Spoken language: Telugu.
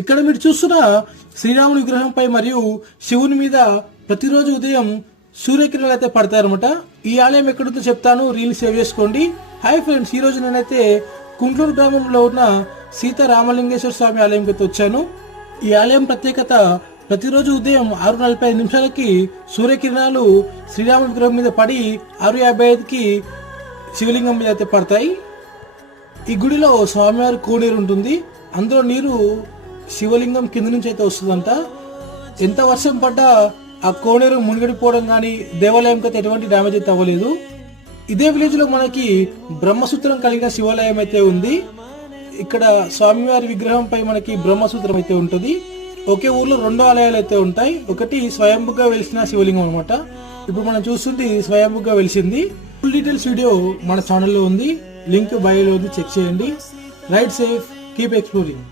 ఇక్కడ మీరు చూస్తున్న శ్రీరాముని విగ్రహంపై మరియు శివుని మీద ప్రతిరోజు ఉదయం సూర్యకిరణాలు అయితే పడతాయన్నమాట. ఈ ఆలయం ఎక్కడుందో చెప్తాను, రీల్ సేవ్ చేసుకోండి. హాయ్ ఫ్రెండ్స్, ఈ రోజు నేనైతే కుంట్లూరు గ్రామంలో ఉన్న సీతారామలింగేశ్వర స్వామి ఆలయంకి అయితే వచ్చాను. ఈ ఆలయం ప్రత్యేకత, ప్రతిరోజు ఉదయం 6:45 సూర్యకిరణాలు శ్రీరాముని విగ్రహం మీద పడి 6:55 శివలింగం మీద అయితే పడతాయి. ఈ గుడిలో స్వామివారి కోనేరు ఉంటుంది. అందులో నీరు శివలింగం కింద నుంచి అయితే వస్తుందంట. ఎంత వర్షం పడ్డా ఆ కోనేరు మునిగడిపోవడం కానీ దేవాలయంకి అయితే ఎటువంటి డ్యామేజ్ అయితే అవ్వలేదు. ఇదే విలేజ్ లో మనకి బ్రహ్మసూత్రం కలిగిన శివాలయం అయితే ఉంది. ఇక్కడ స్వామివారి విగ్రహంపై మనకి బ్రహ్మసూత్రం అయితే ఉంటుంది. ఒకే ఊర్లో 2 ఆలయాలు అయితే ఉంటాయి. ఒకటి స్వయంభుగా వెలిసిన శివలింగం అనమాట. ఇప్పుడు మనం చూస్తుంది స్వయంభుగా వెలిసింది. ఫుల్ డీటెయిల్స్ వీడియో మన ఛానల్లో ఉంది, లింక్ బయోలో ఉంది, చెక్ చేయండి. Right safe, keep exploring.